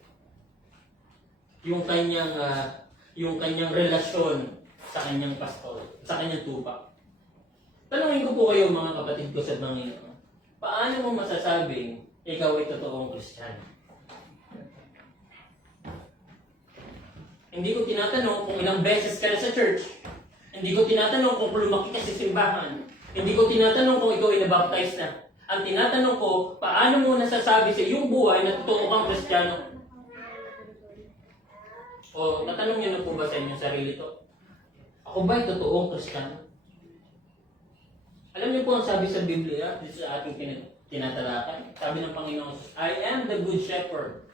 Yung kanyang relasyon sa kanyang pastor, sa kanyang tupa. Tanungin ko po kayo mga kapatid ko sa Panginoon, paano mo masasabing ikaw ay totoong Kristiyano? Hindi ko tinatanong kung ilang beses ka na sa church. Hindi ko tinatanong kung lumaki ka sa simbahan. Hindi ko tinatanong kung ikaw ay nabaptize na. Ang tinatanong ko, paano mo nasasabi sa iyong buhay na totoo kang Kristiyano? O natanong niyo na po ba sa inyong sarili to? Ako ba ay totoong Kristiyano? Alam niyo po ang sabi sa Biblia, dito sa ating tinatalakay. Sabi ng Panginoon, I am the good shepherd.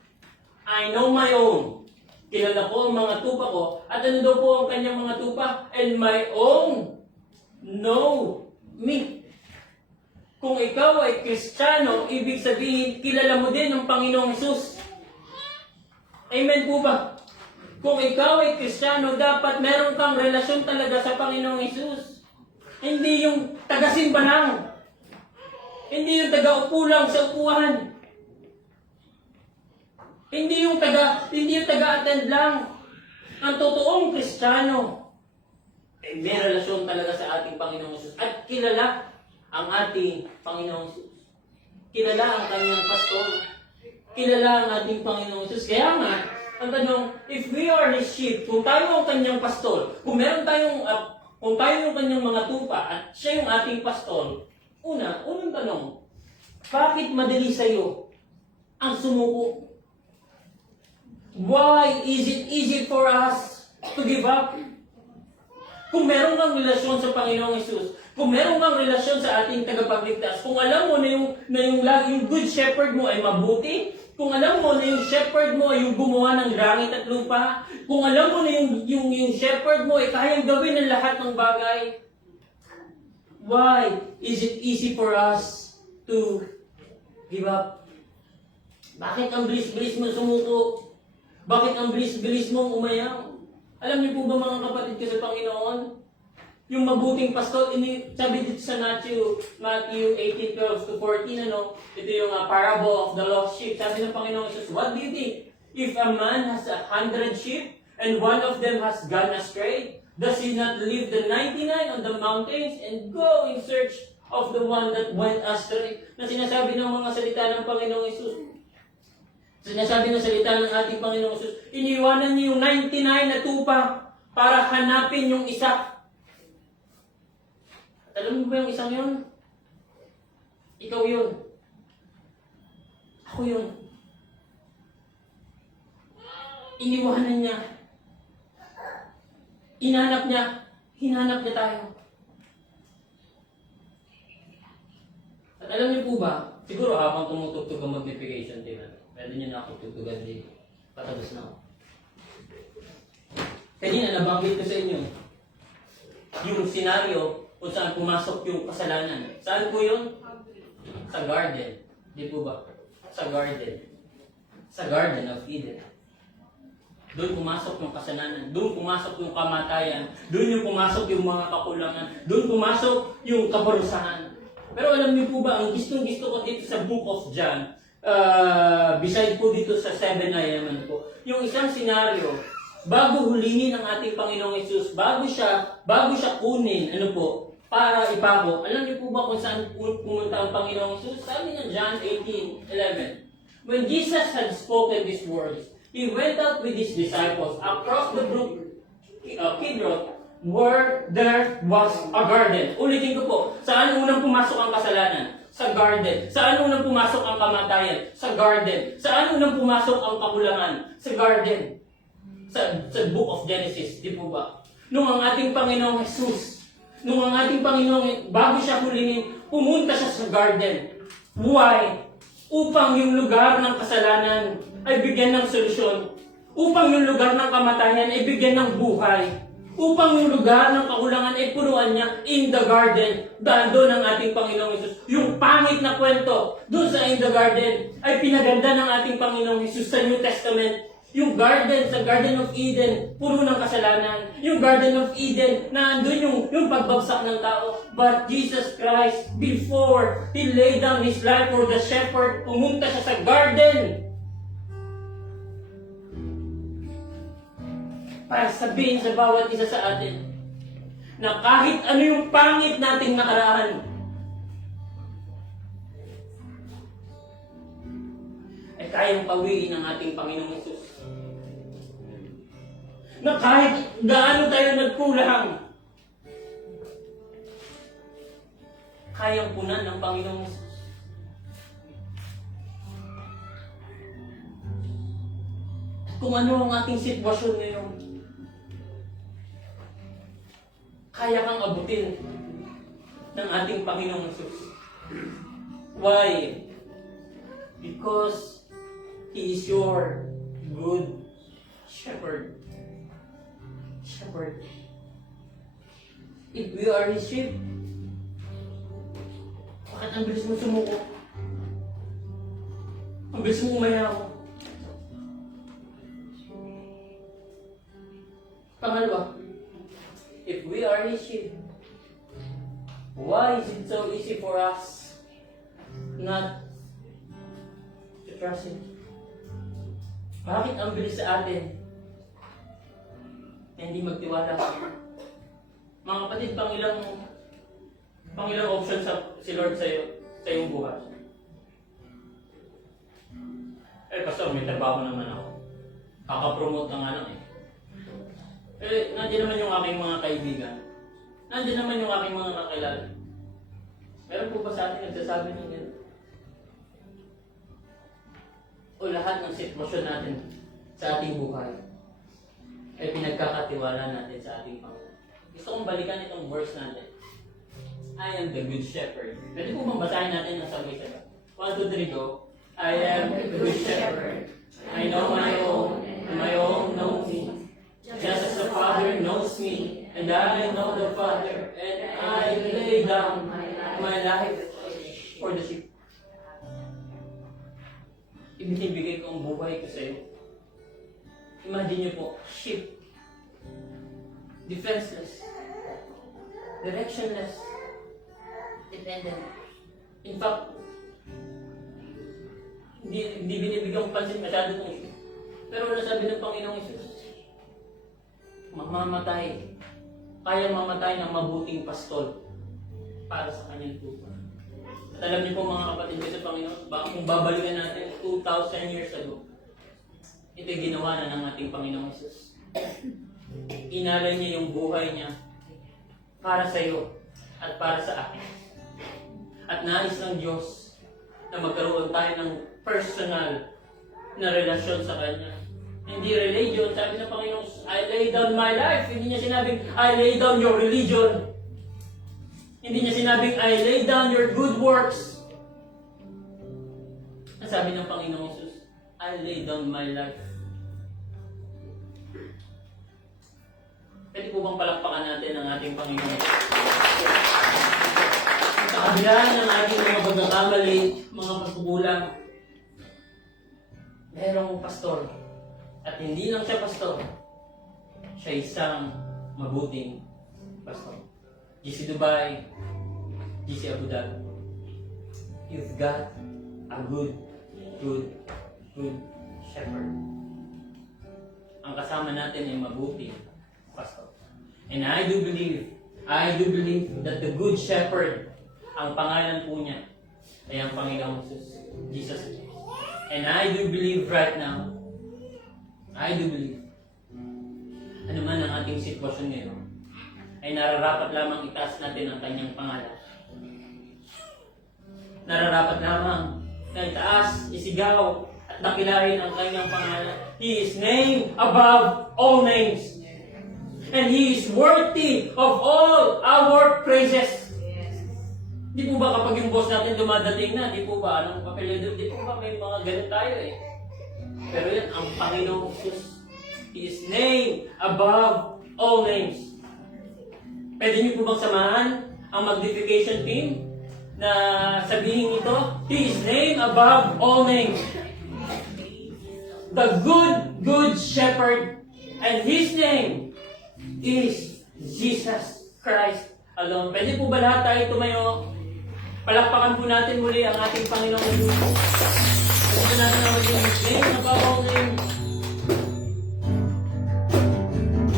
I know my own. Kilala ko ang mga tupa ko. At ano daw po ang kanyang mga tupa? And my own know me. Kung ikaw ay Kristiyano, ibig sabihin, kilala mo din ang Panginoong Hesus. Amen po ba? Kung ikaw ay Kristiyano, dapat meron kang relasyon talaga sa Panginoong Hesus. Hindi yung taga-simba lang. Hindi yung taga-upo lang sa upuan. Hindi yung taga-attend lang. Ang totoong Kristiyano ay may relasyon talaga sa ating Panginoong Hesus. At kilala ang ating Panginoong Hesus. Kilala ang kanyang pastor. Kilala ang ating Panginoong Hesus. Kaya nga, ang tanong, if we are His sheep, kung tayo ang kanyang pastor, kung tayo yung kanyang mga tupa at siya yung ating pastor, unang tanong, bakit madali sa'yo ang sumuko? Why is it easy for us to give up? Kung meron kang relasyon sa Panginoong Hesus, kung meron kang relasyon sa ating tagapagligtas, kung alam mo na yung good shepherd mo ay mabuti, kung alam mo na yung shepherd mo ay yung gumawa ng langit at lupa, kung alam mo na yung shepherd mo ay kayang gawin ng lahat ng bagay, why is it easy for us to give up? Bakit ang bilis-bilis mo sumuko? Bakit ang bilis-bilis mong umayaw? Alam niyo po ba mga kapatid ko sa Panginoon? Yung mabuting pastor, sabi dito sa Matthew 18:12-14, ito yung parable of the lost sheep. Sabi ng Panginoon Jesus, what do you think? If a man has 100 sheep, and one of them has gone astray, does he not leave the 99 on the mountains and go in search of the one that went astray? Na sinasabi ng mga salita ng Panginoong Jesus. Sinasabi ng salita ng ating Panginoong Jesus, iniwanan niyo yung 99 na tupa para hanapin yung isa. At alam mo ba yung isang yun? Ikaw yun. Ako yun. Iniwanan niya. Hinanap niya tayo. At alam niyo po ba, siguro habang tumutugtog ang magnification team, pwede niyo na ako tugtugan din. Patapos na ako. Kanina nabanggit ko sa inyo, yung senaryo kung saan pumasok yung kasalanan. Saan po yun? Sa garden. Di po ba? Sa garden. Sa Garden of Eden. Doon pumasok yung kasalanan. Doon pumasok yung kamatayan. Doon yung pumasok yung mga kakulangan. Doon pumasok yung kaparusahan. Pero alam niyo po ba, ang gustong-gusto ko dito sa Book of John, beside po dito sa 7 naman po, yung isang senaryo, bago hulihin ng ating Panginoong Hesus, bago siya kunin, para ipako. Alam niyo po ba kung saan pumunta ang Panginoong Hesus? Sabi ng John 18:11. When Jesus had spoken these words, He went out with His disciples across the brook Kidron, where there was a garden. Ulitin ko po, saan unang pumasok ang kasalanan? Sa garden. Saan unang pumasok ang kamatayan? Sa garden. Saan unang pumasok ang kakulangan? Sa garden. Sa Book of Genesis, di po ba? Nung ang ating Panginoong Jesus, bago siya hulihin, pumunta siya sa garden. Why? Upang yung lugar ng kasalanan ay bigyan ng solusyon. Upang yung lugar ng kamatayan ay bigyan ng buhay. Upang yung lugar ng kakulangan ay punuan niya in the garden. Dahil doon ang ating Panginoong Hesus. Yung pangit na kwento doon sa in the garden ay pinaganda ng ating Panginoong Hesus sa New Testament. Yung garden, sa Garden of Eden, puro ng kasalanan. Yung Garden of Eden, na andun yung pagbagsak ng tao. But Jesus Christ, before He laid down His life for the shepherd, pumunta siya sa garden. Para sabihin sa bawat isa sa atin, na kahit ano yung pangit nating nakaraan, ay kayang pawiin ng ating Panginoong Hesus. Na kahit gaano tayo nagkulang, kayang punan ng Panginoong Hesus. Kung ano ang ating sitwasyon ngayon, kaya kang abutin ng ating Panginoong Hesus. Why? Because He is your good shepherd. If we are His sheep, bakit ang bilis mo sumuko? Ang bilis mo umayaw? Pangalawa, if we are His sheep, why is it so easy for us not to trust Him? Bakit ang bilis sa atin na hindi magtiwala sa Kanya? Mga kapatid, pangilang option si Lord sa iyong buhay. Pastor, may trabaho naman ako. Kakapromote na nga lang nandiyan naman yung aking mga kaibigan. Nandiyan naman yung aking mga kakilala. Meron po ba sa atin nagsasabi ng ganun? O lahat ng sitwasyon natin sa ating buhay ay pinagkakatiwala natin sa ating Panginoon. Gusto kong balikan itong verse natin. I am the good shepherd. Pwede po bang basahin natin ng sabay-sabay? 1, 2, 3, go. I am the good shepherd. I know my own, and my own know me. Just as the Father knows me, and I know the Father, and I lay down my life for the sheep. Ibinibigay ko ang buhay ko sa iyo. Imagine niyo po, sheep. Defenseless. Directionless. Dependent. In fact, hindi binibigyan pansin masyado itong sheep. Pero wala sabi ng Panginoong Hesus, mamamatay. Kaya mamatay ng mabuting pastol para sa kanyang tupa. At alam niyo po mga kapatid ko sa Panginoon, kung babalikan natin 2,000 years ago, ito'y ginawa na ng ating Panginoong Hesus. Inalay niya yung buhay niya para sa iyo at para sa akin. At nais ng Diyos na magkaroon tayo ng personal na relasyon sa Kanya. Hindi religion. Sabi ng Panginoon, I lay down my life. Hindi niya sinabing, I lay down your religion. Hindi niya sinabing, I lay down your good works. Ang sabi ng Panginoon Jesus, I lay down my life. Pwede po bang palakpakan natin ang ating Panginoon? Sa kabila ng ating mga pagkakamali, mga pagkukulang, merong pastor. At hindi lang siya pastor. Siya isang mabuting pastor. GC Dubai, GC Abu Dhabi. You've got a good shepherd. Ang kasama natin ay mabuting pastor. And I do believe that the good shepherd, ang pangalan po niya, ay ang Panginoong Jesus Christ. And I do believe right now, ano man ang ating sitwasyon ngayon, ay nararapat lamang itaas natin ang kanyang pangalan. Nararapat lamang na itaas, isigaw, at dakilahin ang kanyang pangalan. He is named above all names. And He is worthy of all our praises. Di po ba kapag yung boss natin dumadating na, di po ba, anong papel, di po ba may mga ganun tayo eh. Pero yan, ang Panginoong Jesus, He is named above all names. Pwede niyo po bang samahan ang magnification team na sabihin ito? He is named above all names. The good shepherd, and His name is Jesus Christ alone. Pwede po ba lahat tayo tumayo? Palakpakan po natin muli ang ating Panginoong Jesus. Pwede po natin ang His name above all names.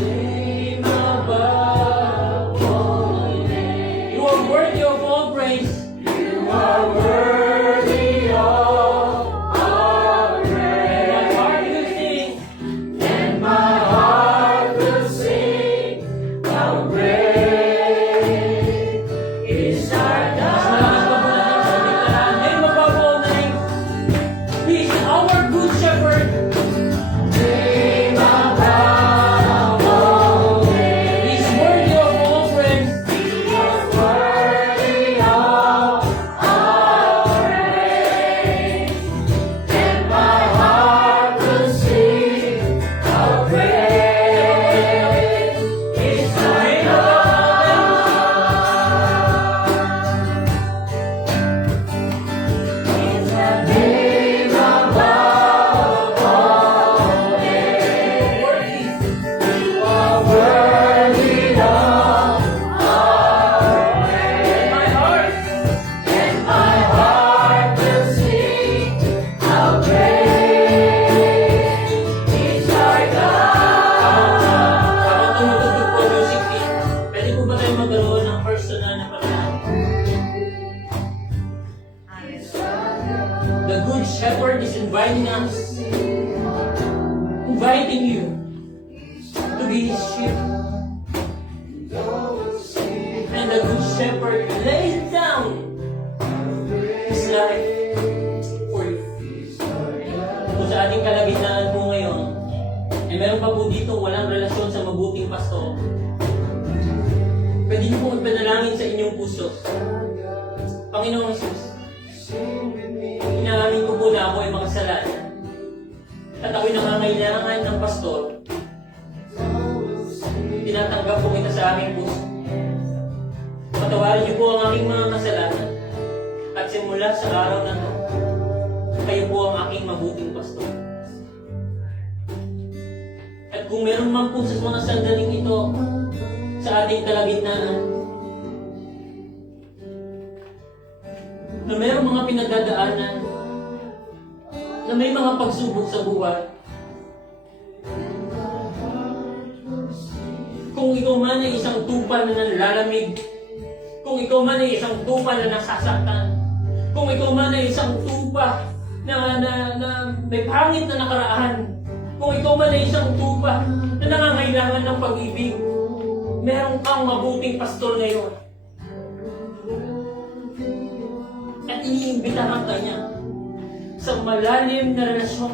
Name above all names. You are worthy of all praise. You are worthy of all praise. And my heart will sing. And my heart will sing. How great is our God. Name above all names. He is our good shepherd. Name above all names. He is worthy of all praise. He is worthy of all praise. And my heart will sing. How great is our name above all names. You are worthy of all praise. And my heart will sing. How great is our God. Habang tumutugtog po ang music team, pwede po ba tayo magkaroon ng personal na pagkakas? The Good Shepherd is inviting us, inviting you to be His sheep. And the Good Shepherd laid down His life for you. Kung sa ating kalagitnaan po ngayon, eh meron pa po dito walang relasyon sa mabuting pastor, pwede niyo po magpanalangin sa inyong puso. Panginoong Jesus, inaamin ko po na ako ay makasalanan at ako'y nangangailangan ng pastor. Tinatanggap po kita sa aking puso. Patawarin niyo po ang aking mga kasalanan at simula sa araw na ito, kayo po ang aking mabuting pastor. At kung meron man po sa mga sandaling ito sa ating kalagitnaan, na mayroong mga pinagdadaanan, na may mga pagsubok sa buhay. Kung ikaw man ay isang tupa na nanlalamig, kung ikaw man ay isang tupa na nasasaktan, kung ikaw man ay isang tupa na may pangit na nakaraan, kung ikaw man ay isang tupa na nangangailangan ng pag-ibig, meron kang mabuting pastor ngayon. At iniimbitahan ka niya sa malalim na relasyon.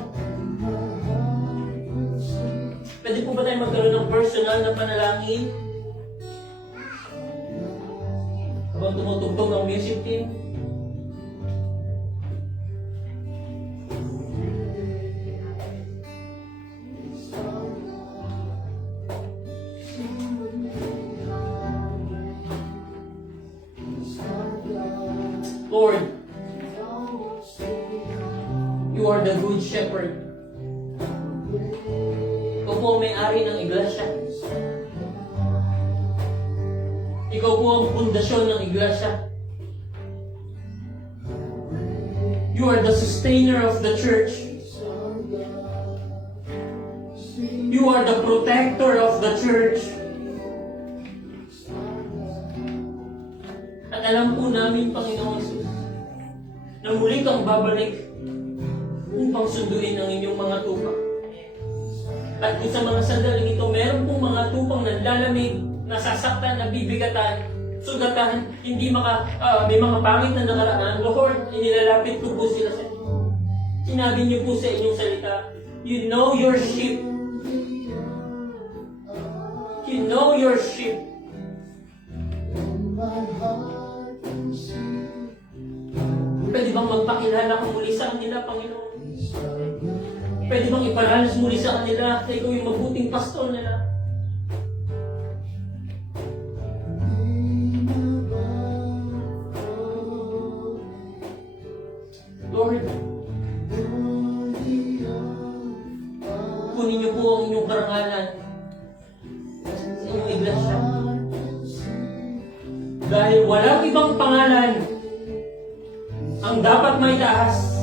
Pwede po ba tayo magkaroon ng personal na panalangin? Habang tumutugtog ang music team? Lord, You are the Good Shepherd. Ikaw po ang may-ari ng iglesia. Ikaw po ang pundasyon ng iglesia. You are the sustainer of the church. You are the protector of the church. At alam po namin, Panginoon Jesus, na muli kang babalik upang sunduin ang inyong mga tupa. At kung sa mga sandaling ito, meron pong mga tupang nanlalamig, nasasaktan, nabibigatan, sugatan, hindi may mga pangit na nakaraan. Lord, inilalapit ko po sila sa inyo. Sinabi niyo po sa inyong salita, you know your sheep. You know your sheep. Pwede bang magpakilala ka muli sa kanila, Panginoon? Pwede bang iparanas muli sa kanila na ikaw yung mabuting pastor nila? Lord, kunin niyo po ang inyong karangalan sa inyong iglesia. Dahil walang ibang pangalan ang dapat maitaas.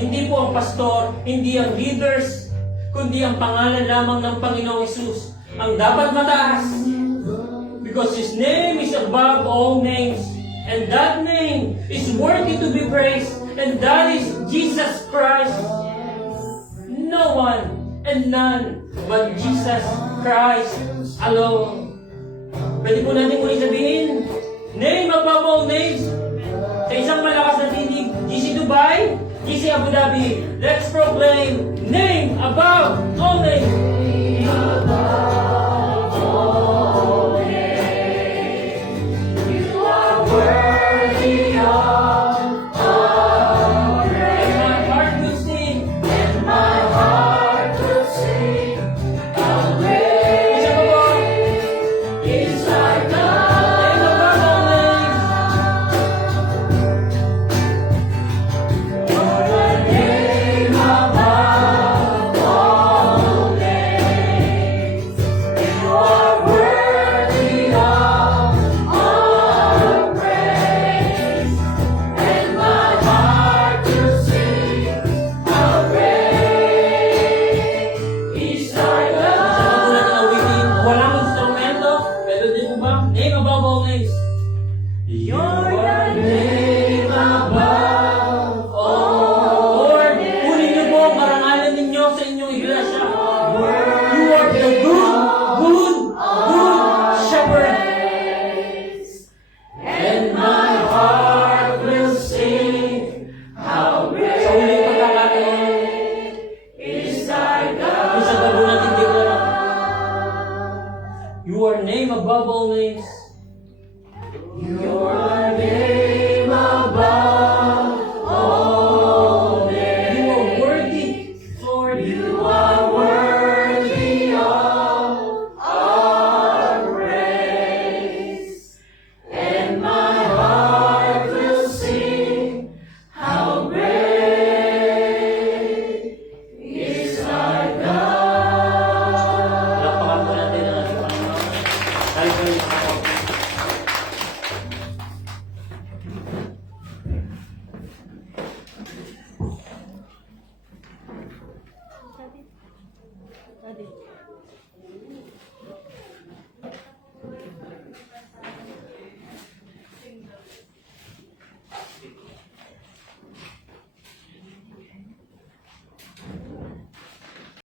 Hindi po ang pastor, hindi ang leaders, kundi ang pangalan lamang ng Panginoong Hesus ang dapat mataas. Because His name is above all names. And that name is worthy to be praised. And that is Jesus Christ. No one and none but Jesus Christ alone. Pwede po natin muli sabihin, name above all names. Sa isang malakas na tinig, GC Dubai, GC Abu Dhabi, let's proclaim, name above all names. Name above all names. You are worthy of all praise. And my heart will sing. And my heart will sing. How great is thy God. Name above all names. You're the name above all names. You are worthy of all praise. And my heart will sing, how great is thy God. Walang instrumento, pero di mo ba? Name above all names. You're the name above all. Lord, kunin niyo po ang karangalan ninyo sa inyong iglesia. You are the good shepherd. And my heart will sing, how great sa huling pagkakataon is thy God. Isang gabo natin deklara. You are name above all names.